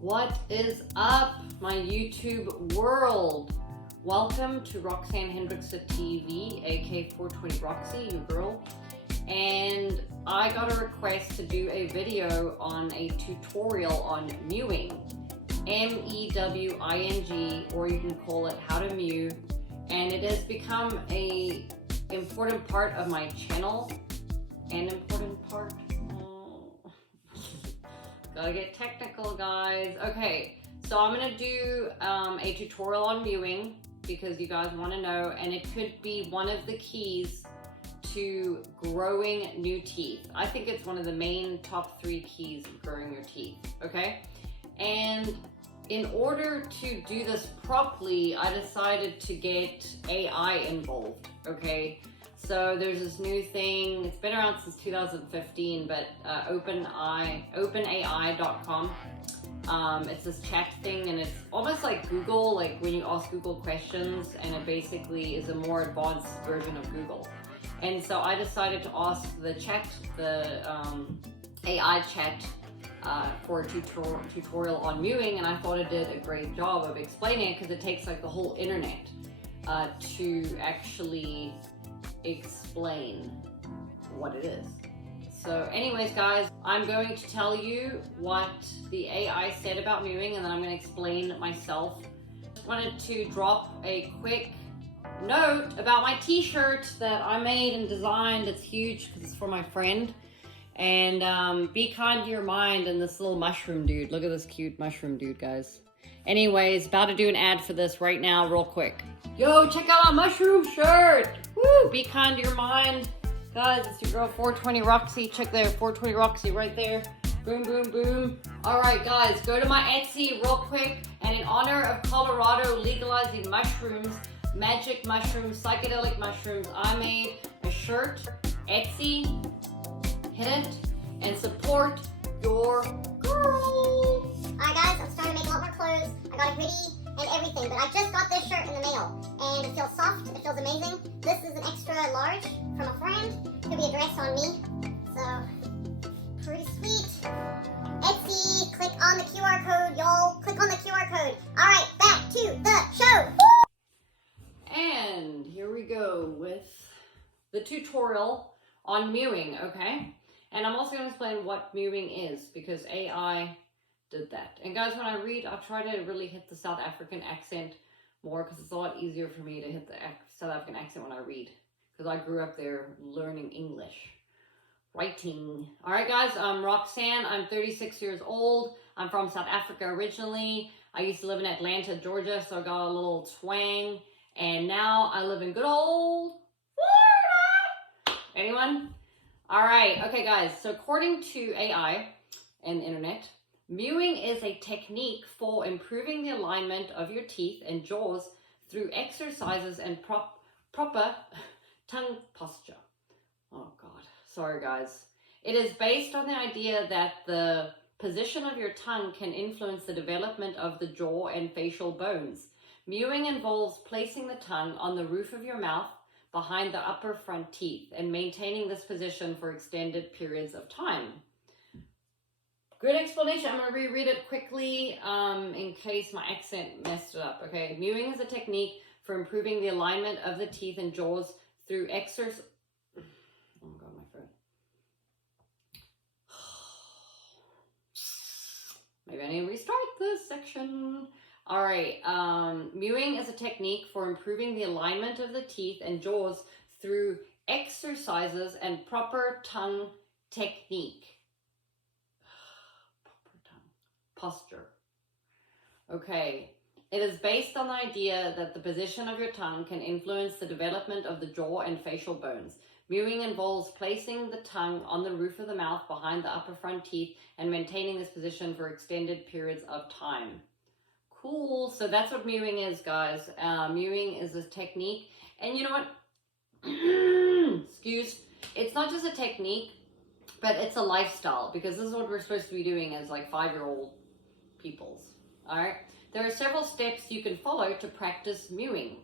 What is up, my YouTube world? Welcome to Roxanne Hendrickson TV, aka 420 Roxy, your girl. And I got a request to do a video on a tutorial on mewing, M-E-W-I-N-G, or you can call it how to mew. And it has become a important part of my channel. An important part? Gotta get technical, guys. Okay, so I'm gonna do a tutorial on mewing because you guys wanna know, and it could be one of the keys to growing new teeth. I think it's one of the main top 3 keys of growing your teeth, okay? And in order to do this properly, I decided to get AI involved, okay? So there's this new thing, it's been around since 2015, but openai.com. It's this chat thing, and it's almost like Google, like when you ask Google questions, and it basically is a more advanced version of Google. And so I decided to ask the AI chat for a tutorial on mewing, and I thought it did a great job of explaining it because it takes like the whole internet to actually explain what it is. So anyways, guys, I'm going to tell you what the AI said about mewing, and then I'm going to explain myself. Just wanted to drop a quick note about my t-shirt that I made and designed. It's huge because it's for my friend. And be kind to your mind and this little mushroom dude. Look at this cute mushroom dude, guys. Anyways, about to do an ad for this right now real quick. Yo, check out my mushroom shirt. Woo, be kind to your mind. Guys, it's your girl 420 Roxy. Check there, 420 Roxy right there. Boom, boom, boom. All right, guys, go to my Etsy real quick. And in honor of Colorado legalizing mushrooms, magic mushrooms, psychedelic mushrooms, I made a shirt. Etsy, hit it, and support your girl. Alright guys, I'm starting to make a lot more clothes. I got a hoodie and everything, but I just got this shirt in the mail, and it feels soft, it feels amazing. This is an extra large from a friend. Could be a dress on me, so pretty sweet. Etsy, click on the QR code, y'all. Click on the QR code. Alright, back to the show. And here we go with the tutorial on mewing, okay? And I'm also going to explain what mewing is because AI did that. And guys, when I read, I'll try to really hit the South African accent more because it's a lot easier for me to hit the South African accent when I read because I grew up there learning English. Writing. All right, guys, I'm Roxanne. I'm 36 years old. I'm from South Africa originally. I used to live in Atlanta, Georgia, so I got a little twang. And now I live in good old Florida. Anyone? All right. Okay, guys. So according to AI and the internet, mewing is a technique for improving the alignment of your teeth and jaws through exercises and proper tongue posture. Oh, God. Sorry, guys. It is based on the idea that the position of your tongue can influence the development of the jaw and facial bones. Mewing involves placing the tongue on the roof of your mouth behind the upper front teeth and maintaining this position for extended periods of time. Good explanation. I'm going to reread it quickly in case my accent messed it up. Okay, mewing is a technique for improving the alignment of the teeth and jaws through exercise. Oh my God, my throat. Maybe I need to restart this section. All right, mewing is a technique for improving the alignment of the teeth and jaws through exercises and proper tongue technique. Proper tongue posture. Okay, it is based on the idea that the position of your tongue can influence the development of the jaw and facial bones. Mewing involves placing the tongue on the roof of the mouth behind the upper front teeth and maintaining this position for extended periods of time. Cool. So that's what mewing is, guys. Mewing is a technique. And you know what? It's not just a technique, but it's a lifestyle because this is what we're supposed to be doing as like 5-year-old peoples. All right. There are several steps you can follow to practice mewing.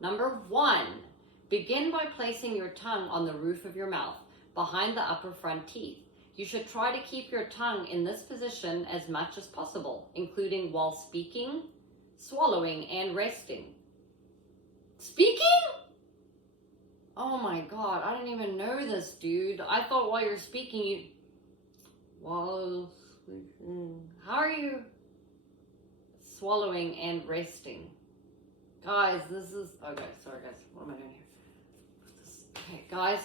Number 1, begin by placing your tongue on the roof of your mouth behind the upper front teeth. You should try to keep your tongue in this position as much as possible, including while speaking, swallowing, and resting. Speaking? Oh my god, I didn't even know this, dude. I thought while you're speaking, you... While speaking... How are you swallowing and resting? Guys, this is... Okay, sorry guys. What am I doing here? Okay, guys.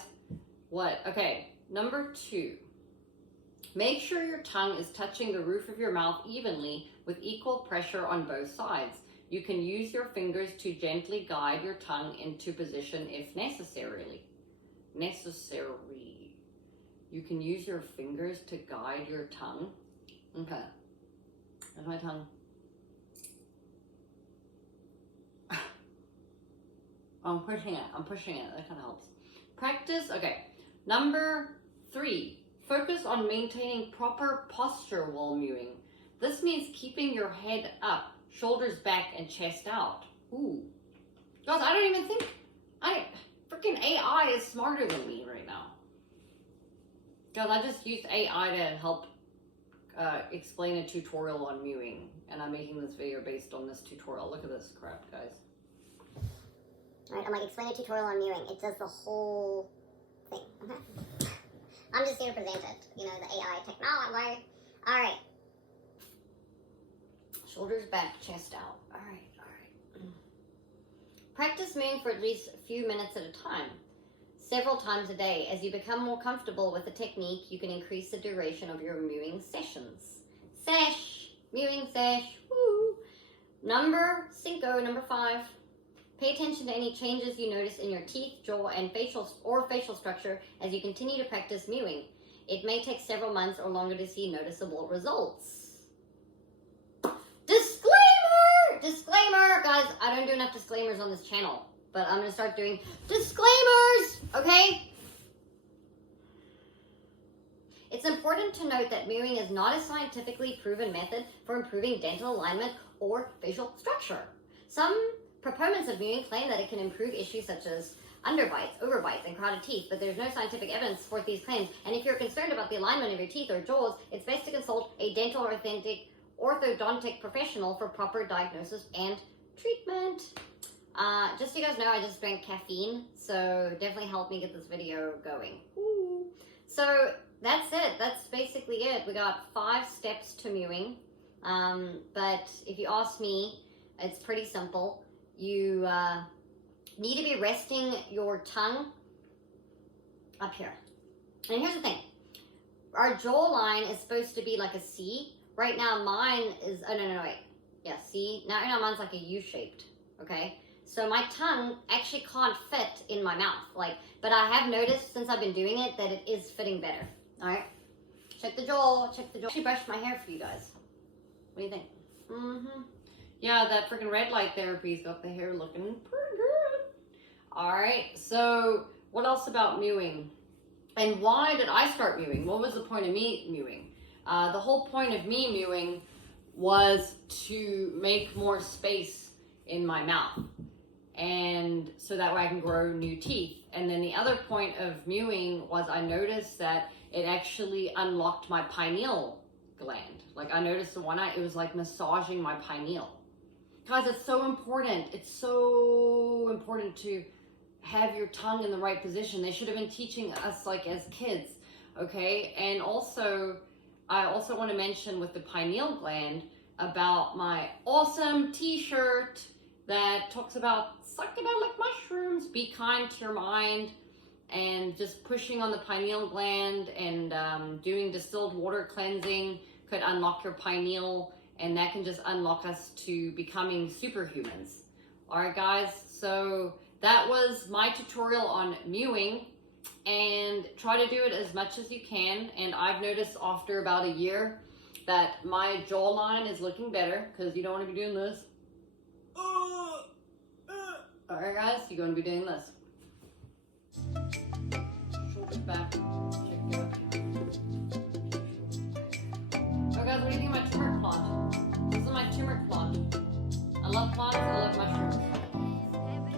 What? Okay, number 2. Make sure your tongue is touching the roof of your mouth evenly with equal pressure on both sides. You can use your fingers to gently guide your tongue into position if necessary. You can use your fingers to guide your tongue. Okay. There's my tongue. I'm pushing it. That kind of helps. Practice. Okay. Number 3. Focus on maintaining proper posture while mewing. This means keeping your head up, shoulders back, and chest out. Ooh. Guys, I don't even think... Freaking AI is smarter than me right now. Guys, I just used AI to help explain a tutorial on mewing. And I'm making this video based on this tutorial. Look at this crap, guys. Alright, I'm like, explain a tutorial on mewing. It does the whole thing. Okay. I'm just here to present it. You know, the AI technology. Alright. Shoulders back, chest out. Alright. Practice mewing for at least a few minutes at a time, several times a day. As you become more comfortable with the technique, you can increase the duration of your mewing sessions. Mewing sesh, woo! Number 5. Pay attention to any changes you notice in your teeth, jaw, and facial structure as you continue to practice mewing. It may take several months or longer to see noticeable results. Disclaimer! Guys, I don't do enough disclaimers on this channel, but I'm going to start doing disclaimers, okay? It's important to note that mewing is not a scientifically proven method for improving dental alignment or facial structure. Some proponents of mewing claim that it can improve issues such as underbites, overbites, and crowded teeth, but there's no scientific evidence to support these claims. And if you're concerned about the alignment of your teeth or jaws, it's best to consult a dental or orthodontic professional for proper diagnosis and treatment. Just so you guys know, I just drank caffeine, so definitely helped me get this video going. Ooh. So that's it. That's basically it. We got 5 steps to mewing, but if you ask me, it's pretty simple. You need to be resting your tongue up here. And here's the thing. Our jawline is supposed to be like a C. Right now mine is, oh no, wait. Yeah, see? Now mine's like a U-shaped, okay? So my tongue actually can't fit in my mouth. But I have noticed since I've been doing it that it is fitting better. Alright? Check the jaw. I actually brushed my hair for you guys. What do you think? Mm-hmm. Yeah, that freaking red light therapy's got the hair looking pretty good. Alright, so what else about mewing? And why did I start mewing? What was the point of me mewing? The whole point of me mewing was to make more space in my mouth, and so that way I can grow new teeth. And then the other point of mewing was I noticed that it actually unlocked my pineal gland. Like I noticed the one it was like massaging my pineal. Guys, it's so important. It's so important to have your tongue in the right position. They should have been teaching us like as kids, okay? And also, I also want to mention with the pineal gland about my awesome t-shirt that talks about psychedelic mushrooms, be kind to your mind, and just pushing on the pineal gland and doing distilled water cleansing could unlock your pineal, and that can just unlock us to becoming superhumans. All right, guys, so that was my tutorial on mewing. And try to do it as much as you can. And I've noticed after about a year that my jawline is looking better, because you don't want to be doing this. Alright guys, you're going to be doing this. Shoulders back. Check it out. So guys, what do you think of my turmeric plant? This is my turmeric plant. I love plants, I love mushrooms.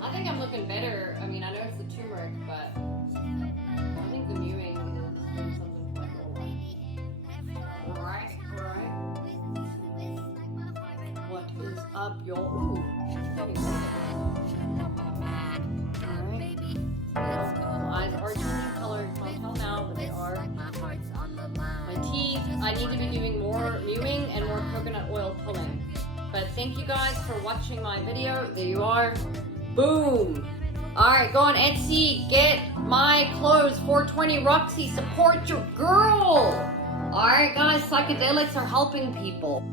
I think I'm looking better. I mean, I know it's the turmeric, but I think the mewing is doing something to my jawline. up your... Ooh. Very good. Eyes are changing color. You can't tell now, but they are. My teeth. I need to be doing more mewing and more coconut oil pulling. But thank you guys for watching my video. There you are. Boom. Alright, go on Etsy. Get my clothes. 420 Roxy. Support your girl. Alright guys, psychedelics are helping people.